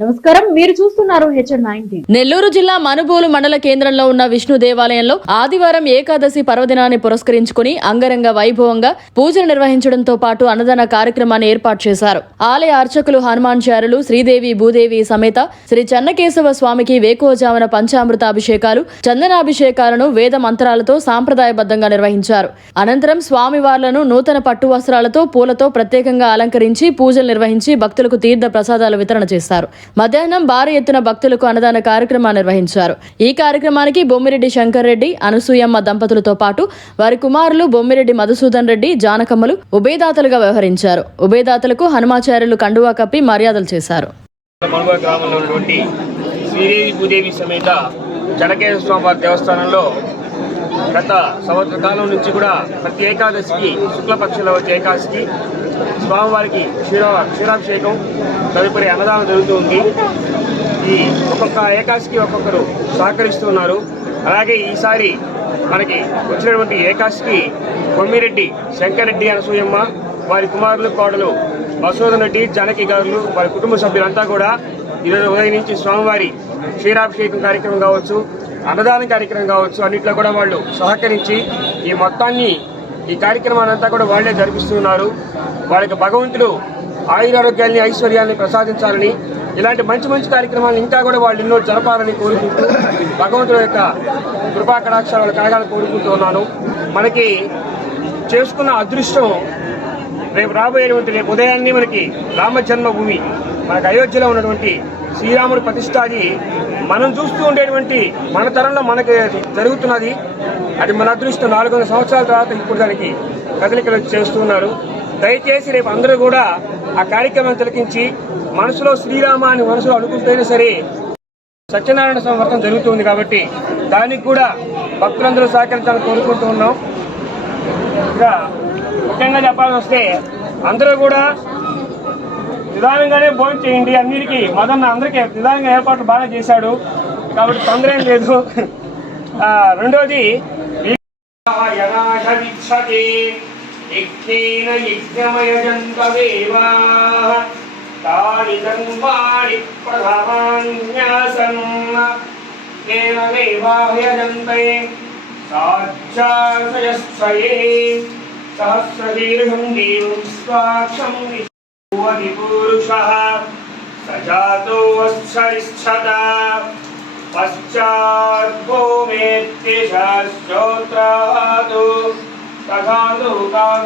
నమస్కారం, మీరు చూస్తున్నారు HN9. నెల్లూరు జిల్లా మనుబోలు మండల కేంద్రంలో ఉన్న విష్ణు దేవాలయంలో ఆదివారం ఏకాదశి పర్వదినాన్ని పురస్కరించుకుని అంగరంగ వైభవంగా పూజలు నిర్వహించడంతో పాటు అన్నదాన కార్యక్రమాన్ని ఏర్పాటు చేశారు. ఆలయ అర్చకులు హనుమాన్చారులు శ్రీదేవి భూదేవి సమేత శ్రీ చెన్నకేశవ స్వామికి వేకువజామున పంచామృతాభిషేకాలు చందనాభిషేకాలను వేద మంత్రాలతో సాంప్రదాయబద్ధంగా నిర్వహించారు. అనంతరం స్వామివార్లను నూతన పట్టు వస్త్రాలతో పూలతో ప్రత్యేకంగా అలంకరించి పూజలు నిర్వహించి భక్తులకు తీర్థ ప్రసాదాలు వితరణ చేశారు. మధ్యాహ్నం భారీ ఎత్తున భక్తులకు అన్నదాన కార్యక్రమాన్ని నిర్వహించారు. ఈ కార్యక్రమానికి బొమ్మిరెడ్డి శంకర్ రెడ్డి, అనసూయమ్మ దంపతులతో పాటు వారి కుమారులు బొమ్మిరెడ్డి మధుసూదన్ రెడ్డి, జానకమ్మలు ఉభయదాతలుగా వ్యవహరించారు. ఉభయదాతలకు హనుమాచార్యులు కండువా కప్పి మర్యాదలు చేశారు. శ్రీదేవి భూదేవి సమేత చెన్నకేశవ స్వామివారి దేవస్థానంలో గత సంవత్సర కాలం నుంచి కూడా ప్రతి ఏకాదశికి శుక్లపక్షంలో వచ్చే ఏకాదశికి స్వామివారికి క్షీరాభిషేకం తదుపరి అన్నదానం జరుగుతుంది. ఈ ఒక్కొక్క ఏకాదశికి ఒక్కొక్కరు సహకరిస్తున్నారు. అలాగే ఈసారి మనకి వచ్చినటువంటి ఏకాదశికి బొమ్మిరెడ్డి శంకర్ రెడ్డి, అనసూయమ్మ, వారి కుమారులు కోడలు మధుసూదన్ రెడ్డి, జానకి గారులు, వారి కుటుంబ సభ్యులంతా కూడా ఈరోజు ఉదయం నుంచి స్వామివారి క్షీరాభిషేకం కార్యక్రమం కావచ్చు, అన్నదానం కార్యక్రమం కావచ్చు, అన్నింటిలో కూడా వాళ్ళు సహకరించి ఈ మొత్తాన్ని ఈ కార్యక్రమాన్ని అంతా కూడా వాళ్లే జరిపిస్తున్నారు. వాళ్ళకి భగవంతుడు ఆయురారోగ్యాన్ని, ఐశ్వర్యాన్ని ప్రసాదించాలని, ఇలాంటి మంచి మంచి కార్యక్రమాలను ఇంకా కూడా వాళ్ళు ఎన్నో జరపాలని కోరుకుంటూ భగవంతుడు యొక్క కృపా కటాక్షాలు కలగాలని కోరుకుంటూ ఉన్నాను. మనకి చేసుకున్న అదృష్టం రేపు రాబోయేటువంటి రేపు ఉదయాన్నే మనకి రామ జన్మభూమి, మనకు అయోధ్యలో ఉన్నటువంటి శ్రీరాముడి ప్రతిష్టాది మనం చూస్తూ ఉండేటువంటి మన తరంలో మనకి జరుగుతున్నది. అది మన అదృష్టం. 400 సంవత్సరాల తర్వాత ఇప్పుడు దానికి కదలికలు చేస్తున్నారు. దయచేసి రేపు అందరూ కూడా ఆ కార్యక్రమాన్ని తిలకించి మనసులో శ్రీరామ అని మనసులో అనుకుంటేనే సరే సత్యనారాయణ స్వామి వ్రతం జరుగుతుంది కాబట్టి దానికి కూడా భక్తులందరూ సహకరించాలని కోరుకుంటూ ఉన్నాం. ఇక ముఖ్యంగా చెప్పాల్సి వస్తే అందరూ కూడా నిదానంగానే భోజనం చేయండి. అన్నిటికీ మదన్న అందరికీ నిదానంగా ఏర్పాట్లు బాగా చేశాడు కాబట్టి తొందర ఏం లేదు. రెండోది సహస్రదీర్ఘం దేవం స్వాక్షం పురుషః సజాతో వత్సరిష్ఠత పశ్చాద్భూమేత్తి శాస్త్రోత్రాదు తథా లోకాం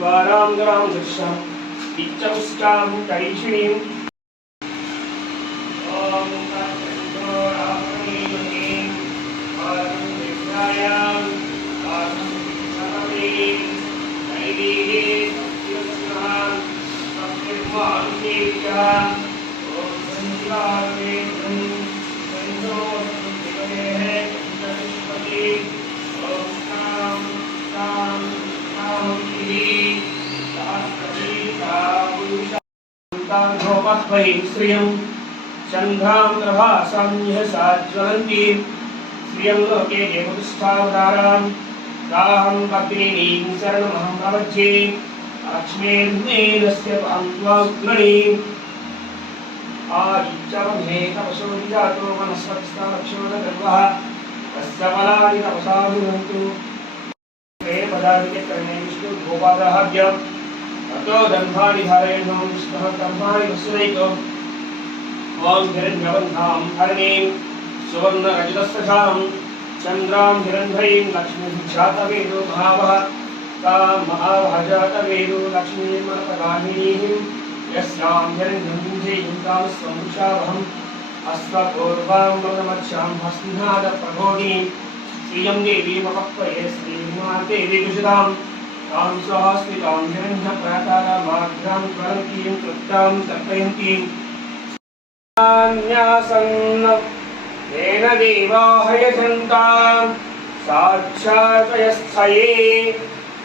ద్వారాం ద్వారాం దృశ్యం ఇచ్చౌష్టాం కైషిణీం ఓం తత్సవితుర్వరేణ్యం భర్గో దేవస్య ధీమహి ధియో యో నః శ్రియం చంద్రాం ప్రభాసామ్య సాజ్వలంతి శ్రియం లోకే దేవతిష్టావతారాం రాహం పద్మినీం శరణమహం ప్రపద్యే లక్ష్మీర్మేనస్య పాంత్వాగ్రణీం ఆదిత్యమే తపసో విజాతో వనస్పతిస్తాక్షోదగర్వః తస్య బలాని తపసాభినంతు తే పదాదికే కర్ణే విష్ణు గోపాదహాభ్యం అతో దంభాని ధారయేణో విష్ణుః దంభాని వసుదైకో ఓం హిరణ్యవంధాం హరిణీం సువర్ణరజతస్థాం చంద్రాం హిరణ్మయీం లక్ష్మీం జాతవేదో మహావహ తాం మహాభాజాతవేదో లక్ష్మీర్మనపగామినీం యస్యాం హిరణ్యం జింజేయం తాం సంభుషావహం అస్వపూర్వాం మదమచ్చాం హస్నాద ప్రబోధినీం శ్రియం దేవీమపక్వయే శ్రీమాతే విదుషితాం तां सहस्मितां हिरण्यप्राकारामाभ्यां ज्वलन्तीं तृप्तां तर्पयन्तीं न्यासन् येन देवाः यजन्तां साक्षात्तयस्थये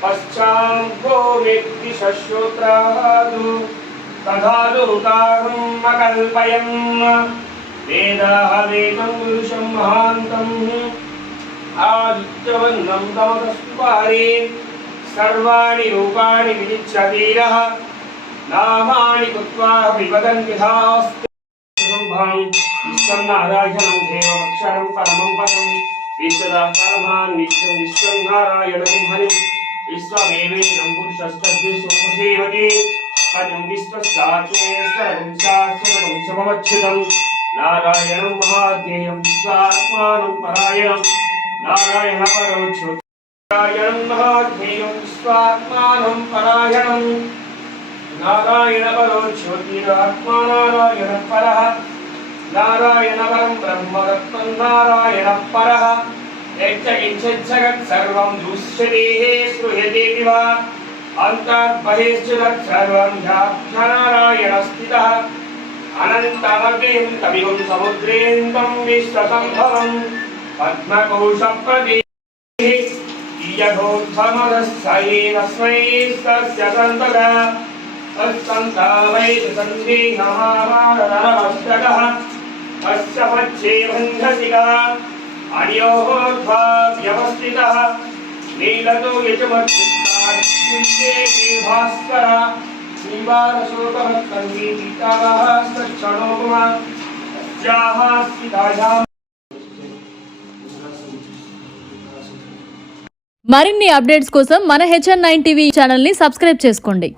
पश्चां भूमिर्दि शश्रोत्रादु तथा लोकाहम् अकल्पयन् वेदाः वेदं पुरुषं महान्तम् आदित्यवन्नं तमतस्पारे सर्वाणि रूपाणि विचिच्छतीरः नामानि कृत्वा विवदन्ति धास्ते विश्वं नारायणं देवमक्षरं परमं पदं विश्वदाकारमान् नित्यं विश्वं नारायणं हरिं विश्वमेवेनं पुरुषस्तद्विश्वमुपसेवते पदं विश्वस्यात्मेश्वरं शाश्वतं सममच्युतं नारायणं महाध्येयं विश्वात्मानं परायणं नारायणपरो नारायणं महाध्येयं विश्वात्मानं परायणं नारायणपरो ज्योतिरात्मा नारायणः परः नारायणपरं ब्रह्मतत्त्वं नारायणः परः यच्च सर्वं दृश्यते श्रूयतेऽपि वा अन्तर्बहिश्च तत्सर्वं ध्यानारायणस्थितः अनन्तमव्ययं कविं समुद्रेन्दं विश्वसम्भवं पद्मकोशप्रदेशे यथोत्थमदस्यै तस्मै तस्य सन्तता तत्सन्ता वै सन्देहमावारमस्तकः तस्य पच्छे बन्धसिका अनियोर्ध्वा व्यवस्थितः नीलतो यजमत्युत्ताद्युल्ये भास्कर श्रीवारशोकभक्तङ्गीतिकावः सक्षणोपमा अस्याः स्थितायाम् మరిన్ని అప్డేట్స్ కోసం మన HN9 టీవీ ఛానల్ ని సబ్స్క్రైబ్ చేసుకోండి.